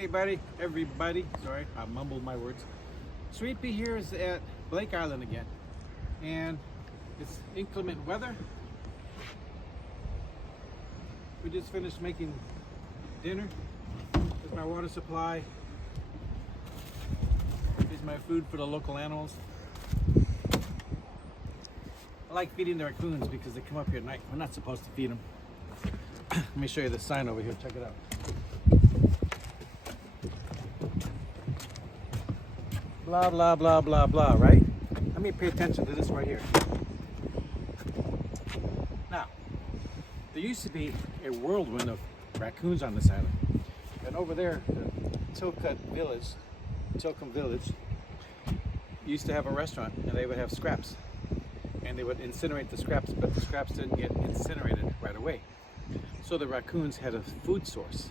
Hey everybody, sorry, I mumbled my words. Sweet Pea here is at Blake Island again, and it's inclement weather. We just finished making dinner. Here's my water supply. Here's my food for the local animals. I like feeding the raccoons because they come up here at night. We're not supposed to feed them. Let me show you the sign over here, check it out. Blah, blah, blah, blah, blah, right? Let me pay attention to this right here. Now, there used to be a whirlwind of raccoons on this island. And over there, the Tilcomb Village, used to have a restaurant, and they would have scraps. And they would incinerate the scraps, but the scraps didn't get incinerated right away. So the raccoons had a food source.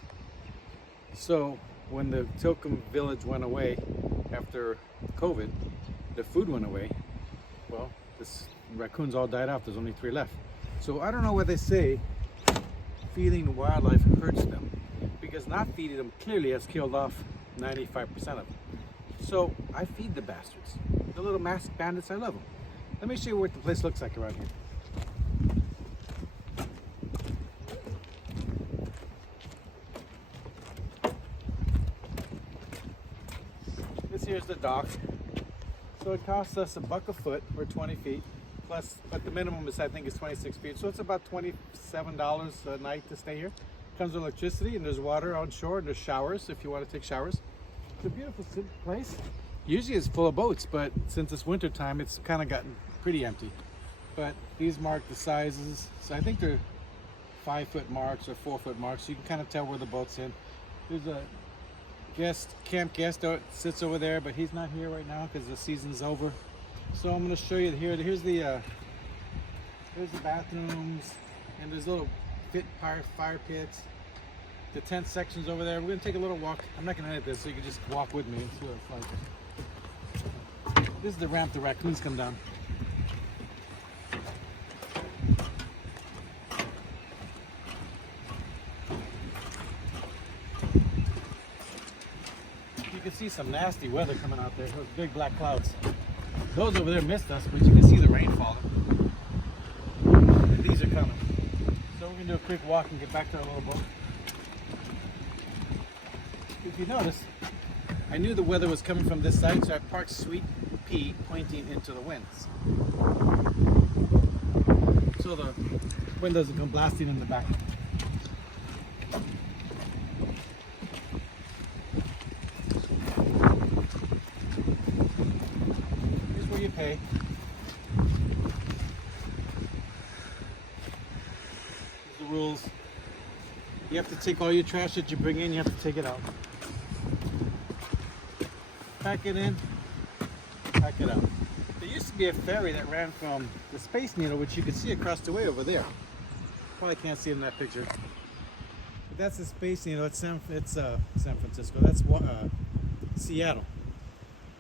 So when the Tilcomb Village went away after COVID, the food went away. Well, the raccoons all died out. There's only 3 left. So I don't know what they say feeding wildlife hurts them, because not feeding them clearly has killed off 95% of them. So I feed the bastards. The little masked bandits, I love them. Let me show you what the place looks like around here. This here's the dock. So it costs us $1 a foot, or 20 feet, plus, but the minimum is, I think, is 26 feet. So it's about $27 a night to stay here. Comes with electricity, and there's water on shore, and there's showers if you want to take showers. It's a beautiful place. Usually it's full of boats, but since it's winter time, it's kind of gotten pretty empty. But these mark the sizes. So I think they're 5-foot marks or 4-foot marks. So you can kind of tell where the boat's in. There's a camp guest sits over there, but he's not here right now because the season's over. So I'm going to show you here. Here's the bathrooms, and there's little fire pits. The tent section's over there. We're going to take a little walk. I'm not going to edit this, so you can just walk with me and see what it's like. This is the ramp the raccoons come down. You can see some nasty weather coming out there. Those big black clouds. Those over there missed us, but you can see the rain falling. And these are coming. So we're going to do a quick walk and get back to our little boat. If you notice, I knew the weather was coming from this side, so I parked Sweet Pea pointing into the winds. So the wind doesn't come blasting in the back. Here's where you pay. Here's the rules. You have to take all your trash that you bring in, you have to take it out. Pack it in, pack it out. There used to be a ferry that ran from the Space Needle, which you can see across the way over there. Probably can't see it in that picture. But that's the Space Needle. It's San Francisco. That's Seattle.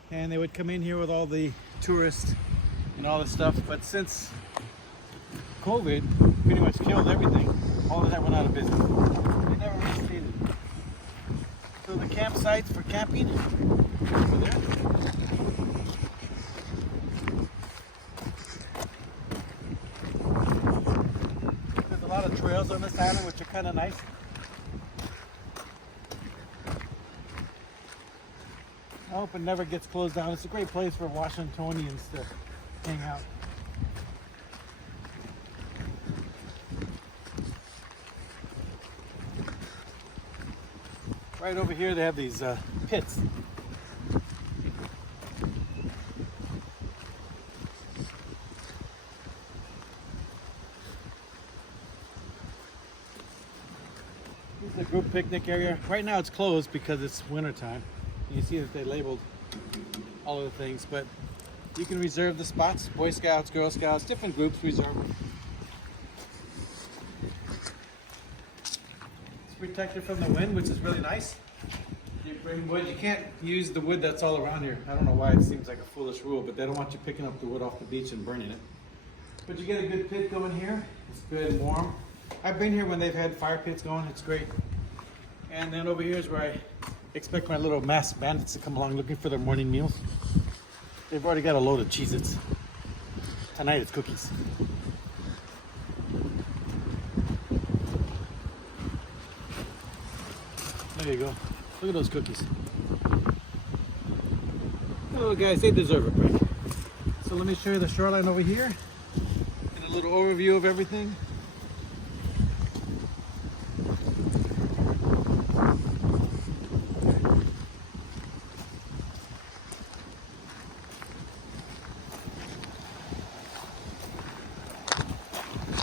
And they would come in here with all the tourists and all this stuff. But since COVID pretty much killed everything, all of that went out of business. They never reinstated. So the campsites for camping over there. There's a lot of trails on this island, which are kind of nice. I hope it never gets closed down. It's a great place for Washingtonians to hang out. Right over here they have these pits. This is a group picnic area. Right now it's closed because it's winter time. You see that they labeled all of the things, but you can reserve the spots. Boy Scouts, Girl Scouts, different groups reserve them. Protected from the wind, which is really nice. You bring wood. You can't use the wood that's all around here. I don't know why it seems like a foolish rule, but they don't want you picking up the wood off the beach and burning it. But you get a good pit going here. It's good and warm. I've been here when they've had fire pits going. It's great. And then over here is where I Expect my little masked bandits to come along looking for their morning meals. They've already got a load of Cheez-Its. Tonight it's cookies. There you go. Look at those cookies. Little guys, they deserve a break. So let me show you the shoreline over here. And a little overview of everything.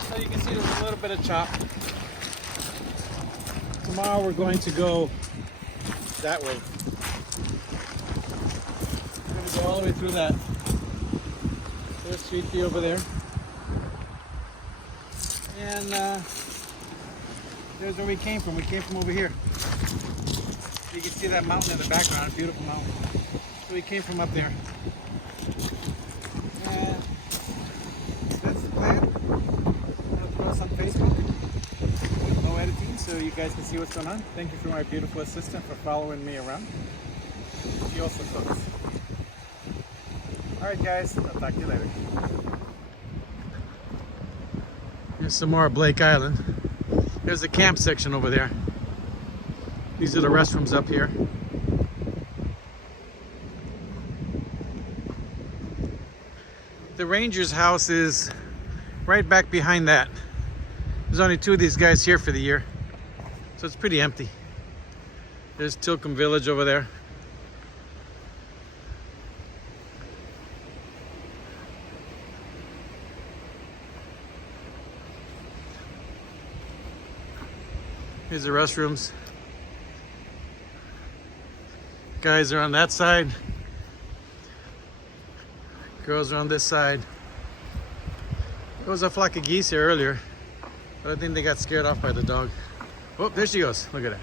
So you can see there's a little bit of chop. Tomorrow we're going to go that way. We're going to go all the way through that. There's Sweet Pea over there. And there's where we came from. We came from over here. You can see that mountain in the background, beautiful mountain. So we came from up there. And that's the plan. I'll throw us on Facebook with no editing so you guys can see what's going on. Thank you for my beautiful assistant for following me around. She also cooks. Alright guys, I'll talk to you later. Here's some more Blake Island. There's the camp section over there. These are the restrooms up here. The ranger's house is right back behind that. There's only 2 of these guys here for the year, so it's pretty empty. There's Tilcomb Village over there. Here's the restrooms. Guys are on that side. Girls are on this side. There was a flock of geese here earlier, but I think they got scared off by the dog. Oh, there she goes. Look at that.